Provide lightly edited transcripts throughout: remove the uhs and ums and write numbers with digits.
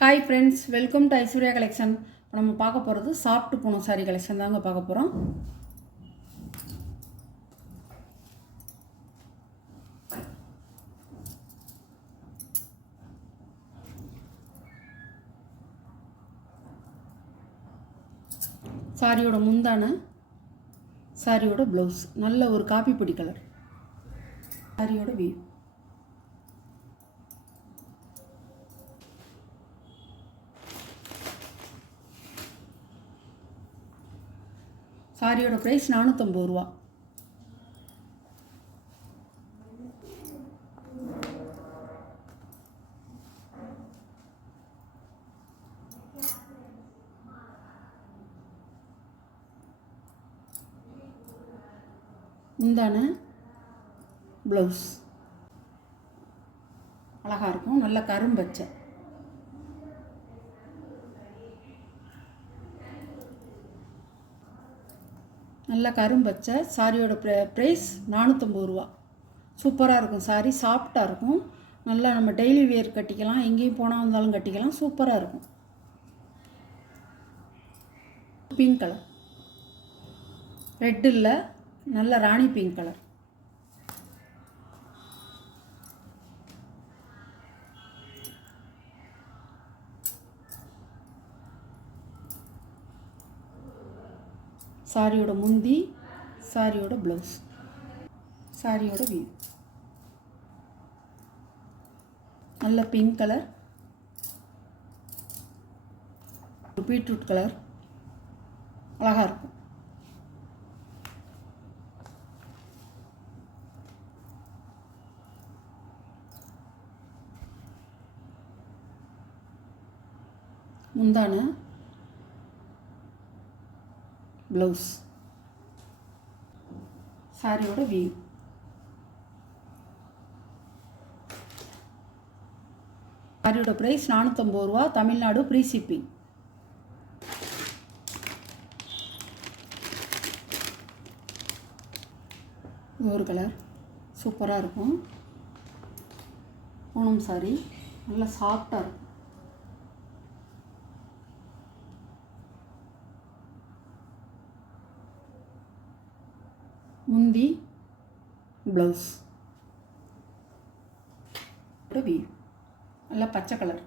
Hi friends, welcome to Aishwarya collection. இப்போ நம்ம பார்க்க போகிறது சாஃப்ட் பூனம் சாரி கலெக்ஷன் தாங்க பார்க்க போகிறோம். சாரியோட முந்தான, சாரியோட ப்ளவுஸ் நல்ல ஒரு காப்பி பொடி கலர். சாரியோட வியூ, சாரியோட ப்ரைஸ் 450 ரூபா. முந்தான ப்ளவுஸ் அழகாக இருக்கும், நல்ல கரும்பச்சை. நல்ல கரும்பச்சை. சாரியோட ப்ரைஸ் 450 ரூபா. சூப்பராக இருக்கும் சாரி, சாஃப்டாக இருக்கும். நல்லா நம்ம டெய்லி வேர் கட்டிக்கலாம், எங்கேயும் போனால் வந்தாலும் கட்டிக்கலாம். சூப்பராக இருக்கும். பிங்க் கலர், ரெட் இல்லை, நல்ல ராணி பிங்க் கலர். சாரியோட முந்தி, சாரியோட ப்ளவுஸ், சாரியோட வியூ, நல்ல பிங்க் கலர், பீட்ரூட் கலர் அழகாக இருக்கும். முந்தான ப்ளவுஸ், சாரியோட வியூ. சாரியோட ப்ரைஸ் 450 ரூபா. Tamil Nadu free shipping. ஒரு கலர் சூப்பராக இருக்கும். பூனம் சாரி நல்லா சாஃப்டாக இருக்கும். முந்தி ப்ளவுஸ், வியூ நல்லா பச்சை கலர்.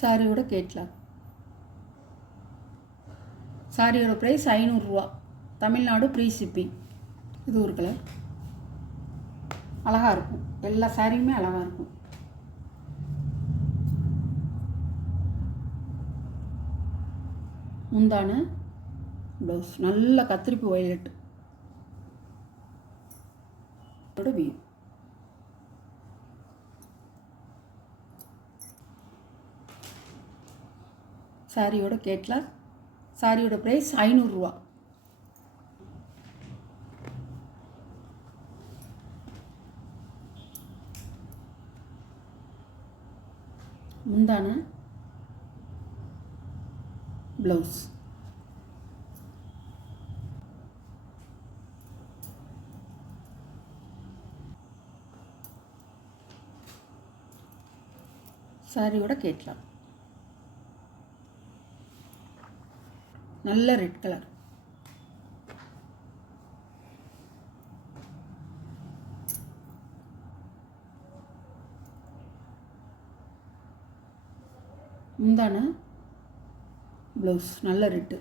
சாரியோட கேட்லாக். சாரியோட ப்ரைஸ் 500 ரூபா. Tamil Nadu free shipping. இது ஒரு கலர் அழகாக இருக்கும். எல்லா சாரியுமே அழகாக இருக்கும். முந்தான ப்ளவுஸ் நல்ல கத்திரிப்பு வயலட். வியூ, சாரியோட கேட்லாக். சாரியோட ப்ரைஸ் 500 ரூபா. முந்தான ப்ளவுஸ், சாரியோட கேட்லாக். நல்ல ரெட் கலர். முந்தான ப்ளவுஸ் நல்ல ரெட்டு.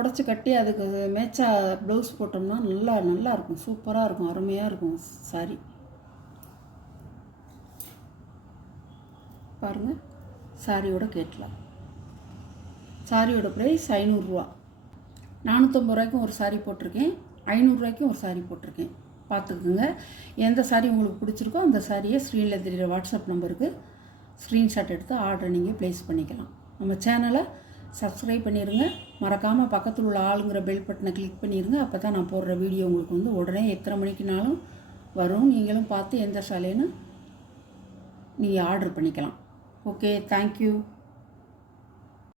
உடச்சி கட்டி அதுக்கு மேட்சா ப்ளவுஸ் போட்டோம்னா நல்லா இருக்கும். சூப்பராக இருக்கும், அருமையாக இருக்கும் சாரி. பாருங்கள், சாரியோட கேட்லாம். சாரியோட ப்ரைஸ் 500 ரூபா. 450 ரூபாய்க்கும் ஒரு சாரி போட்டிருக்கேன், 500 ரூபாய்க்கும் ஒரு சாரி போட்டிருக்கேன். பார்த்துக்குங்க. எந்த சாரி உங்களுக்கு பிடிச்சிருக்கோ அந்த சாரியை ஸ்க்ரீனில் தெரிகிற வாட்ஸ்அப் நம்பருக்கு ஸ்க்ரீன்ஷாட் எடுத்து ஆர்டரை நீங்கள் ப்ளேஸ் பண்ணிக்கலாம். நம்ம சேனலை சப்ஸ்கிரைப் பண்ணிடுங்க. மறக்காமல் பக்கத்தில் உள்ள ஆளுங்கிற பெல் பட்டனை கிளிக் பண்ணிடுங்க. அப்போ தான் நான் போடுற வீடியோ உங்களுக்கு உடனே எத்தனை மணிக்குனாலும் வரும். நீங்களும் பார்த்து எந்த சாலைன்னு நீங்கள் ஆர்டர் பண்ணிக்கலாம். Okay, thank you.